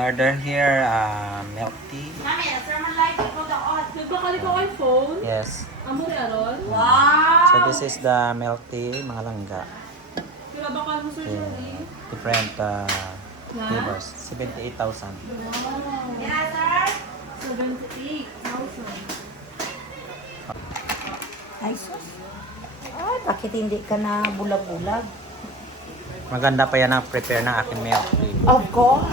Order here milk tea. Yes. So this is the milk tea, mga langga. Okay. Different flavors. 78,000. Yeah, sir. 78,000. Ay, sus. Ay, bakit hindi ka na bulag-bulag? Maganda pa yan ang prepare ng aking milk tea. Of course.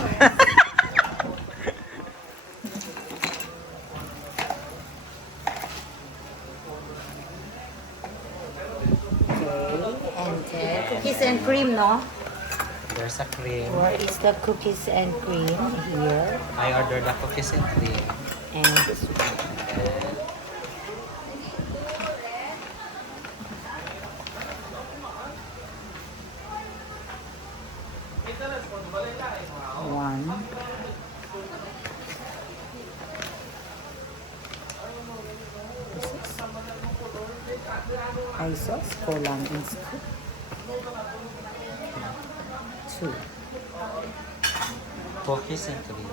Okay, cookies and cream, no? There's a cream. Where is the cookies and cream? Here. I ordered the cookies and cream. And this one. One. Ay, sauce. Kulang in scoop. 2. Cookies and cream.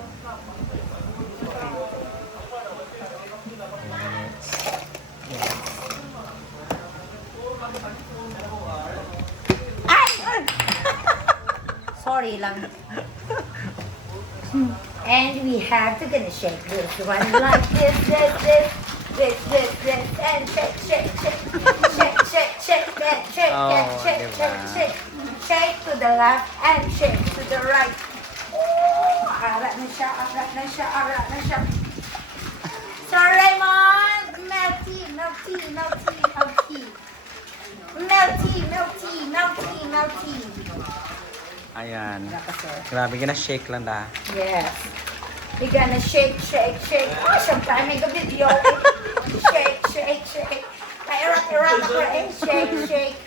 Sorry lang. And we have to gonna shake this one like this, and shake, shake, shake, shake, shake, shake, that, shake, that, shake, shake, shake, shake to the left and shake to the right. Oh, arat na siya, arat na siya, arat na siya. Sir Raymond, milk tea, milk tea, milk tea, milk tea. Milk tea, milk tea, milk tea, milk tea. Ayan. Grabe, gina-shake lang da. Yes. You're gonna shake, shake, shake. Oh, sometimes make a video. Shake, shake, shake. Kairat-irat ako eh. Shake, shake.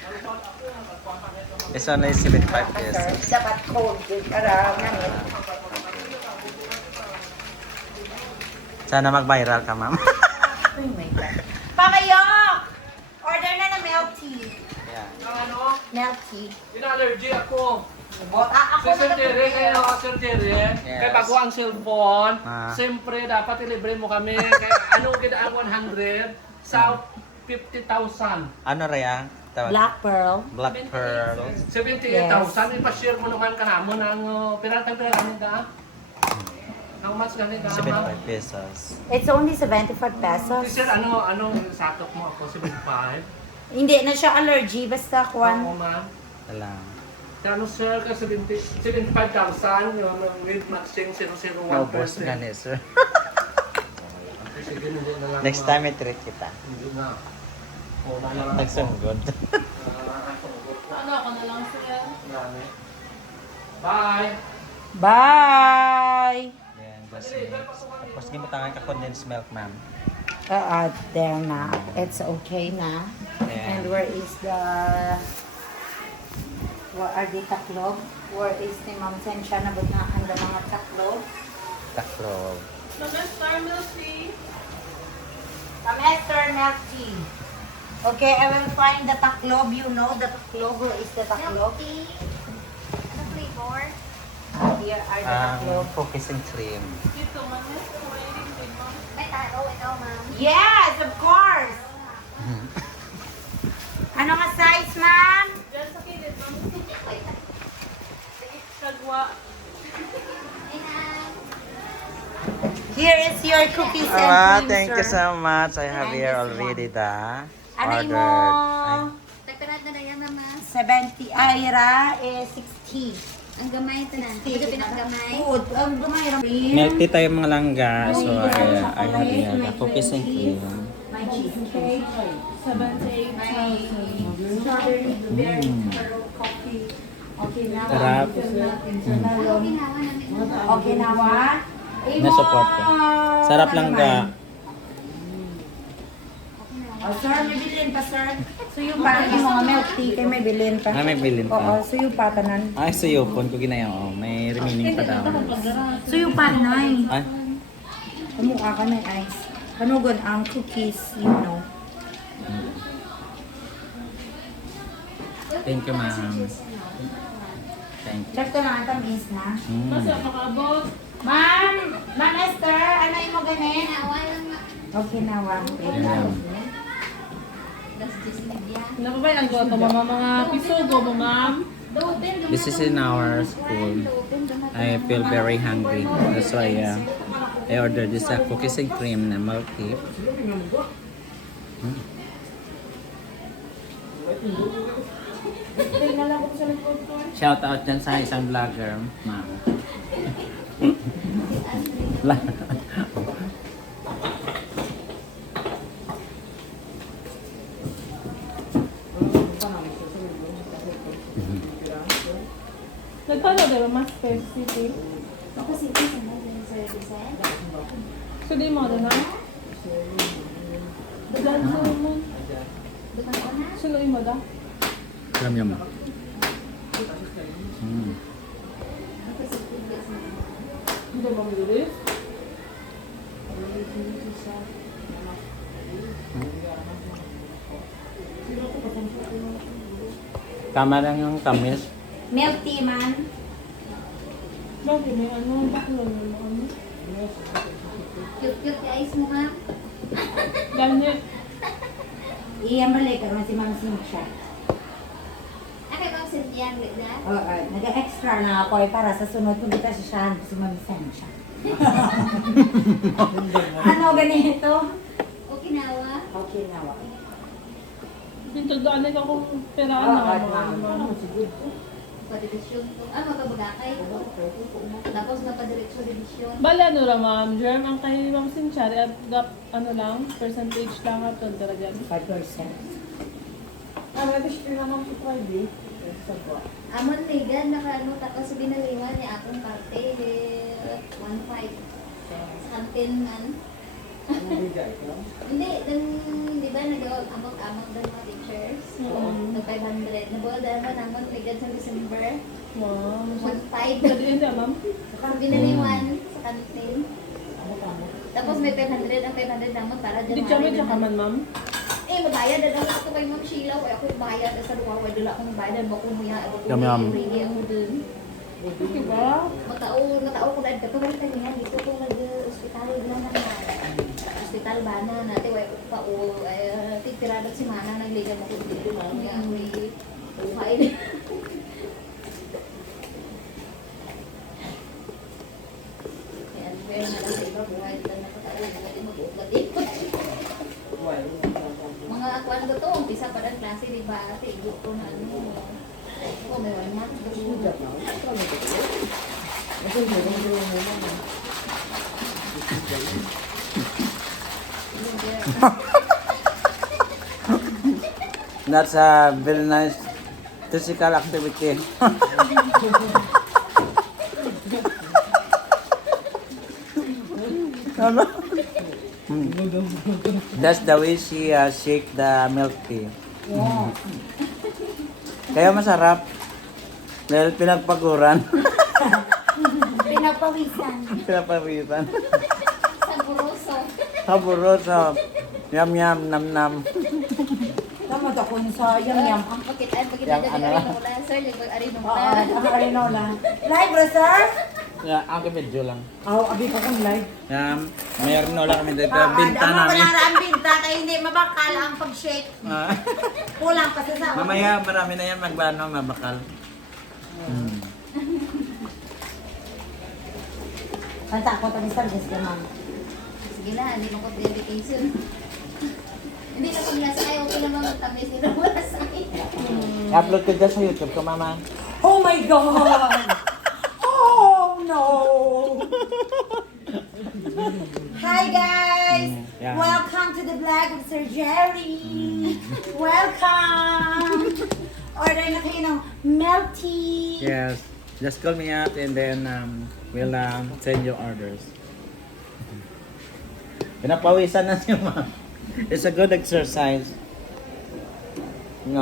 This one is 75 pesos. Dapat cold din para namin. Sana mag-viral ka, ma'am. Oh my God. Pamayok! Order na ng milk tea. Yeah. Ano? Milk tea. Ina-allergy ako. Ako Sir na Terry, kayo, Sir Terry. Yes. Kaya bago ang cellphone, Ah. siyempre dapat ilibre mo kami. Kaya ano kita ang 100 sa 50,000. Ano rin Black pearl. Black pearl. 78,000. Ipashare mo naman ka namon ang piratang-piratang da. How much ganit da? 75 pesos. It's only 75 pesos. Sir, anong satok mo ako? 75? Hindi na siya allergy. Basta Oo, kwan. ma'am. Alam. Kano sir, ka 75,000 yung with matching 001%. Naubos nga ni sir. Sige, hindi na lang. Next time, i-treat kita. Hindi na. O, na lang ako. Nagsunggod. Ano ako na lang, sir? Bye! Bye! Yan, just mix. Tapos gibutangan ka condensed milk, ma'am. There na. It's okay na. Yeah. And where is the... Where are the taklog? Where is the Ma'am Sensya na bunaan the mga taklog? Taklog. Mr. Milk Tea. Semester milk tea. Okay, I will find the taklog. You know the taklog. Where is the taklog? Ano flavor? Here are the taklog. Cookies and cream. Dito, man. May taro ito, ma'am. Yes, of course! Ano nga size, ma'am? Diyan sa kilid, ma'am. Sagwa. Here is your cookies and cream, Thank you sir. so much. I have And here this already the Ano ordered. mo? Tagtanad na yan, ma'am. 70. Ayra is 60. Ang gamay ito na. Ito pinakagamay. Food. Ang gamay rin. Milk tea tayo mga langga. So, I have here the cookies and cream. My cheesecake. 78,000. Strawberry, berry, pearl, coffee. Okay, now. Sarap. Ano ginawa namin? Okay, nawa. Na-support ko. Sarap langga. Oh, sir, may bilhin pa, sir. So yung parang yung mga milk tea, kayo may bilhin pa. Ah, may bilhin pa. Oo, so yung patanan. Ay, sa yupon ko ginayon. Oh, may remaining pa daw. So yung panay. Ay, Kamukha ka na ice. Kanugon ang cookies, you know. thank you, ma'am. Thank you. Check ko na ang tamis na. Mm. Basta makabot. Ma! ne? Ginawa lang nga. Okinawa. Yan. Das just media. Napabayaan ko ito, mama, mga pisugo mo, ma'am. This is in our school. I feel very hungry. That's why I ordered this cookies and cream na milk tea. Shout out dyan sa isang vlogger, ma'am. Nagkano diba, mas City? Ako si Tisa na din sa design. So, di mo na? Dadan sa mo. Duman ko na. Sunoy mo da? Yum yum. Ako si Tisa. Hindi mo bilis? Tama lang yung tamis. Milk tea man. Bakit may ano? Bakit mo ano? Cute-cute yung eyes mo ha. Ganyan. Iyan balik ka si Ma'am Cynthia. Ako yung Cynthia, ganda. Oo, nag-extra na ako para sa sunod kung kita siya si Ma'am Cynthia. Ano ganito? Okinawa. Okinawa. Dito doon ka kung peraan Oo, na ma'am. Padiresyon ko. Magabagakay. Tapos napadiretso diresyon. Bale, ano ra, ma'am? Germ, ang kay Ma'am Sinchari at gap, ano lang, percentage lang at tundra dyan. 5%. Register na lang sa Friday. Amon ligan, naka-ano, tapos binalingan niya akong parte. 1.5. Sa kantin man. Hindi, di ba nag-amok-amok doon mga teachers? Nag 500. Nabuha dahil mo naman ligan sa December. Wow. 1.5. Pwede yun na, ma'am? Binaliwan sa kantin. Tapos may 500, ang 500 naman para Hindi January kami tsaka man, ma'am. mabayad na daw ako kay Ma'am Sheila. Kaya ako bayad sa luwa. Wala akong bayad. Bako mo yan. Yum, yum. Ready ako dun. Okay ba? Matao ko dahil katulad kanina. Dito ko nag-hospital lang na hospital ba na natin. Wala ko pa o titiradat si Mana. Nagligan ako dito. Kaya ako buhay. Kaya pero na lang sa iba buhay. Dahil nakatao. Hindi mag-uuklat-ikot. Mga akuan ko to, umpisa pa ng klase, di ba? Tigo ko na ano. Oh, may 1 month. That's a very nice physical activity. Ano? That's the way she shake the milk tea. Yeah. Kaya masarap. Dahil pinagpaguran. Pinapawisan. Pinapawisan. Saboroso. Saboroso. Yum yum, nam nam. Tama ako sa yam-yam. Ang pakitaan dyan Ano? Arinola. Sir, ligod Oo, Arinola. ang Arinola. Live, bro, sir? Yeah, ang video lang. Abi ko kung live. Mayroon na lang kami dito. Binta namin. ang binta kaya hindi mabakal ang pag-shake. Kulang pa sa Mamaya marami na yan magbano, mabakal. Kanta ko tabi service ka, ma'am. Sige na, hindi mo ko dedication. Hindi na kung nasa ayaw, okay naman magtamis. Hindi na wala sa akin. I-upload ko dyan sa YouTube ko, mama. Oh my God! Oh no! Hi guys! Yeah. Welcome to the vlog of Sir Jerry! Welcome! Order na kayo ng milk tea! Yes. Just call me up and then we'll send you orders. Pinapawisan na siya, ma'am. It's a good exercise.